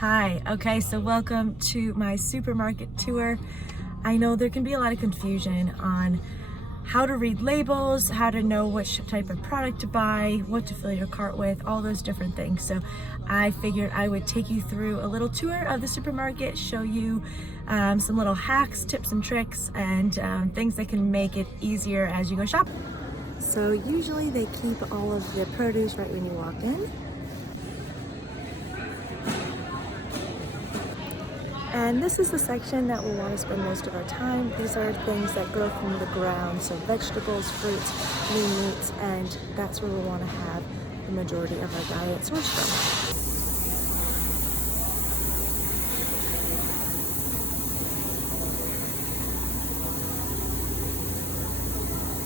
Hi, okay, so welcome to my supermarket tour. I know there can be a lot of confusion on how to read labels, how to know which type of product to buy, what to fill your cart with, all those different things. So I figured I would take you through a little tour of the supermarket, show you some little hacks, tips and tricks, and things that can make it easier as you go shopping. So usually they keep all of the produce right when you walk in. And this is the section that we'll want to spend most of our time. These are things that grow from the ground, so vegetables, fruits, lean meats, and that's where we'll want to have the majority of our diet sourced from.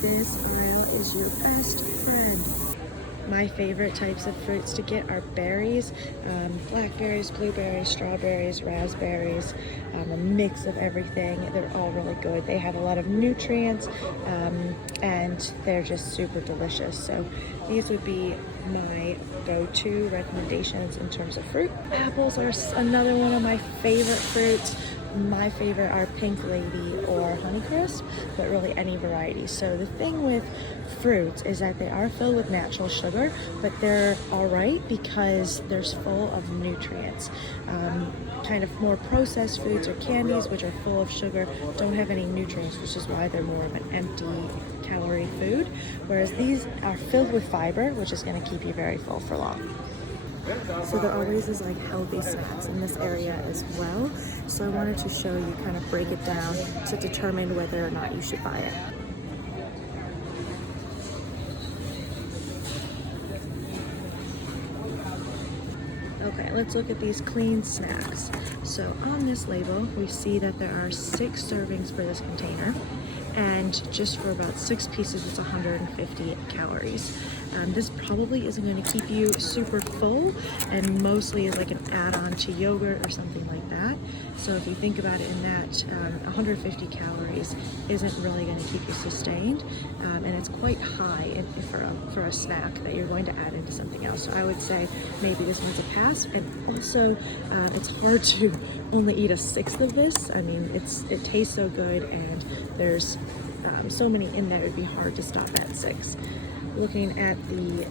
This aisle is your best friend. My favorite types of fruits to get are berries, blackberries, blueberries, strawberries, raspberries, a mix of everything. They're all really good. They have a lot of nutrients and they're just super delicious. So these would be my go-to recommendations in terms of fruit. Apples are another one of my favorite fruits. My favorite are Pink Lady or Honeycrisp, but really any variety. So the thing with fruits is that they are filled with natural sugar, but they're all right because they're full of nutrients. Kind of more processed foods or candies, which are full of sugar, don't have any nutrients, which is why they're more of an empty calorie food. Whereas these are filled with fiber, which is going to keep you very full for long. So there always is like healthy snacks in this area as well. So I wanted to show you, kind of break it down to determine whether or not you should buy it. Okay, let's look at these clean snacks. So on this label, we see that there are 6 servings for this container. And just for about 6 pieces, it's 150 calories. This probably isn't going to keep you super full, and mostly is like an add-on to yogurt or something like that. So if you think about it in that, 150 calories isn't really going to keep you sustained, and it's quite high for a snack that you're going to add into something else. So I would say maybe this one's a pass. And also, it's hard to only eat a 1/6 of this. I mean, it tastes so good, and there's so many in there, it'd be hard to stop at 6. Looking at the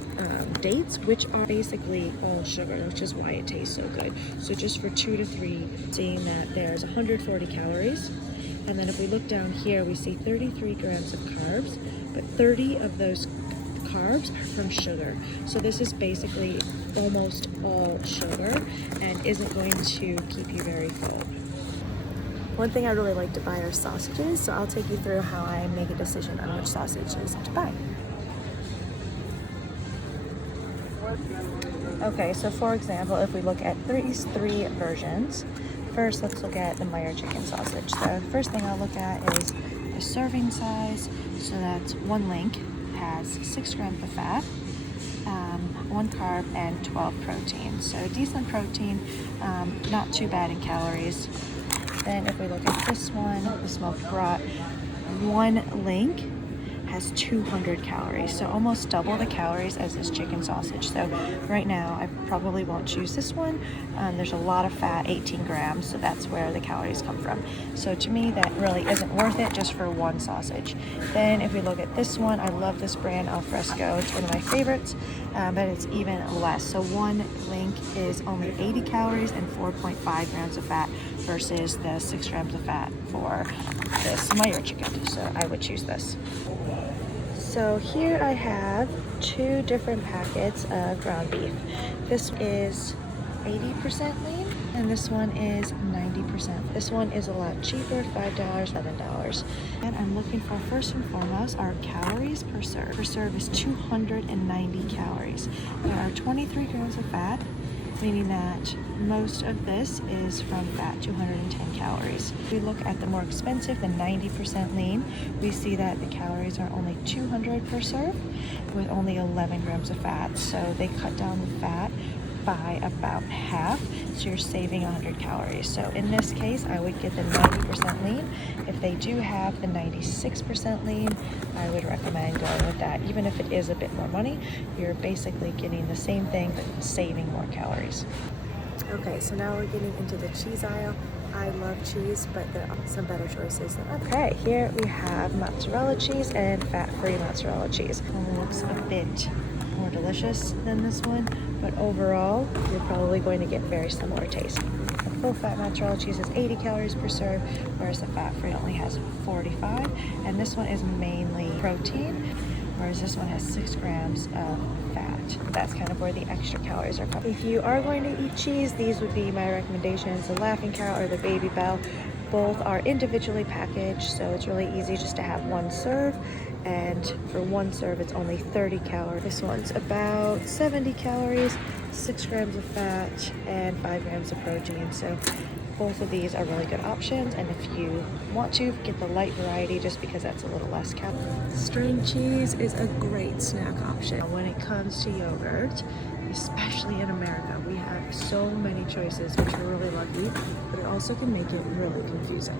dates, which are basically all sugar, which is why it tastes so good. So just for 2 to 3, seeing that there's 140 calories. And then if we look down here, we see 33 grams of carbs, but 30 of those carbs are from sugar. So this is basically almost all sugar and isn't going to keep you very full. One thing I really like to buy are sausages, so I'll take you through how I make a decision on which sausages to buy. Okay, so for example, if we look at these 3 versions, first let's look at the Meyer chicken sausage. The first thing I'll look at is the serving size. So that's 1 link, has 6 grams of fat, 1 carb, and 12 protein. So decent protein, not too bad in calories. Then if we look at this one, the smoked brat, 1 link has 200 calories, so almost double the calories as this chicken sausage. So right now I probably won't choose this one. There's a lot of fat, 18 grams, so that's where the calories come from. So to me that really isn't worth it just for 1 sausage. Then if we look at this one, I love this brand, Alfresco. It's one of my favorites, but it's even less. So 1 link is only 80 calories and 4.5 grams of fat versus the 6 grams of fat for this Meyer chicken. So I would choose this. So here I have 2 different packets of ground beef. This is 80% lean, and this one is 90%. This one is a lot cheaper, $5, $7. And I'm looking for, first and foremost, our calories per serve. Per serve is 290 calories. There are 23 grams of fat, meaning that most of this is from fat, 210 calories. If we look at the more expensive, the 90% lean, we see that the calories are only 200 per serve with only 11 grams of fat. So they cut down the fat by about half, so you're saving 100 calories. So in this case, I would get the 90% lean. If they do have the 96% lean, I would recommend going with that. Even if it is a bit more money, you're basically getting the same thing but saving more calories. Okay, so now we're getting into the cheese aisle. I love cheese, but there are some better choices than others. Okay, here we have mozzarella cheese and fat-free mozzarella cheese. One looks a bit more delicious than this one, but overall, you're probably going to get very similar taste. The full-fat mozzarella cheese is 80 calories per serve, whereas the fat-free only has 45, and this one is mainly protein, whereas this one has 6 grams of fat. That's kind of where the extra calories are coming. If you are going to eat cheese, these would be my recommendations: the Laughing Cow or the Baby Bell. Both are individually packaged, so it's really easy just to have one serve, and for one serve it's only 30 calories. This one's about 70 calories, 6 grams of fat, and 5 grams of protein. So both of these are really good options, and if you want to, get the light variety just because that's a little less calories. String cheese is a great snack option. When it comes to yogurt, especially in America, we have so many choices, which we're really lucky, but it also can make it really confusing.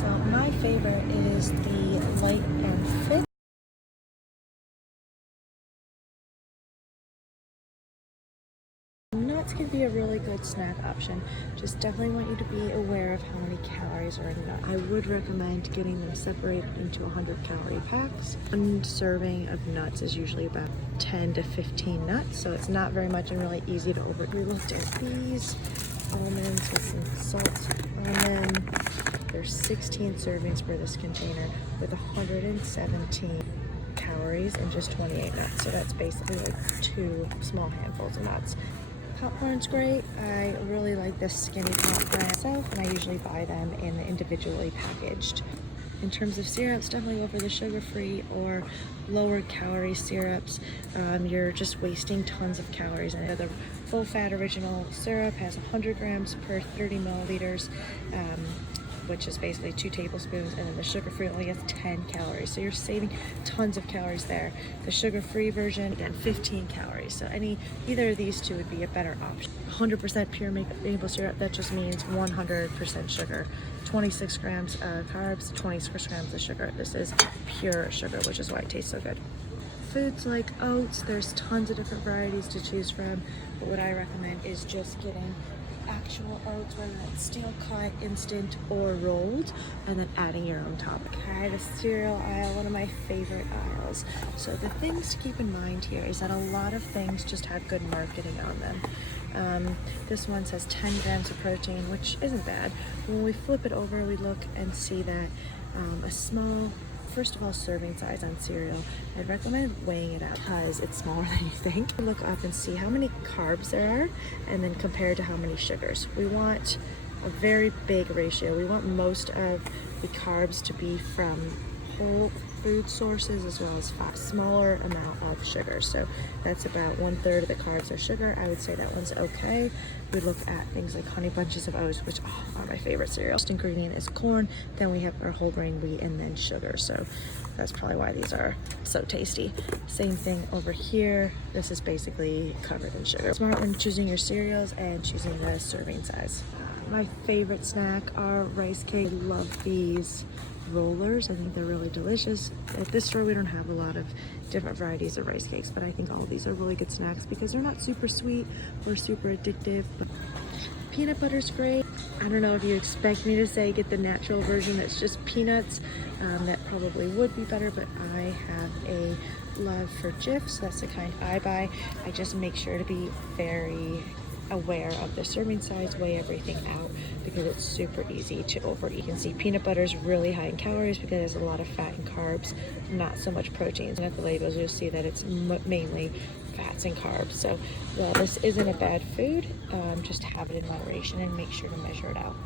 So my favorite is the Light and Fit. Nuts can be a really good snack option. Just definitely want you to be aware of how many calories are in nuts. I would recommend getting them separated into 100 calorie packs. One serving of nuts is usually about 10 to 15 nuts, so it's not very much and really easy to overeat. We looked at these almonds with some salt on them. There's 16 servings for this container with 117 calories and just 28 nuts, so that's basically like 2 small handfuls of nuts. Popcorn's great. I really like this Skinny Pop brand myself, and I usually buy them in the individually packaged. In terms of syrups, definitely go for the sugar-free or lower calorie syrups. You're just wasting tons of calories. And the full-fat original syrup has 100 grams per 30 milliliters. Which is basically 2 tablespoons, and then the sugar-free only has 10 calories, so you're saving tons of calories there. The sugar-free version, again, 15 calories, so either of these two would be a better option. 100% pure maple syrup, that just means 100% sugar. 26 grams of carbs, 26 grams of sugar. This is pure sugar, which is why it tastes so good. Foods like oats, there's tons of different varieties to choose from, but what I recommend is just getting actual oats, whether that's steel cut, instant, or rolled, and then adding your own topping. Okay, the cereal aisle, one of my favorite aisles. So the things to keep in mind here is that a lot of things just have good marketing on them. This one says 10 grams of protein, which isn't bad. When we flip it over, we look and see that a small, first of all, serving size on cereal, I'd recommend weighing it out because it's smaller than you think. Look up and see how many carbs there are, and then compare to how many sugars. We want a very big ratio. We want most of the carbs to be from whole food sources as well as fat. Smaller amount of sugar, so that's about 1/3 of the carbs are sugar. I would say that one's okay. We look at things like Honey Bunches of Oats, which are my favorite cereal. First ingredient is corn, then we have our whole grain wheat, and then sugar, so that's probably why these are so tasty. Same thing over here. This is basically covered in sugar. Smart when choosing your cereals and choosing the serving size. My favorite snack are rice cakes. I love these rollers. I think they're really delicious. At this store we don't have a lot of different varieties of rice cakes, but I think all of these are really good snacks because they're not super sweet or super addictive. But peanut butter's great. I don't know if you expect me to say get the natural version that's just peanuts. That probably would be better, but I have a love for Jif, so that's the kind I buy. I just make sure to be very aware of the serving size, weigh everything out, because it's super easy to overeat. You can see peanut butter is really high in calories because there's a lot of fat and carbs, not so much proteins. And at the labels you'll see that it's mainly fats and carbs. So while this isn't a bad food, just have it in moderation and make sure to measure it out.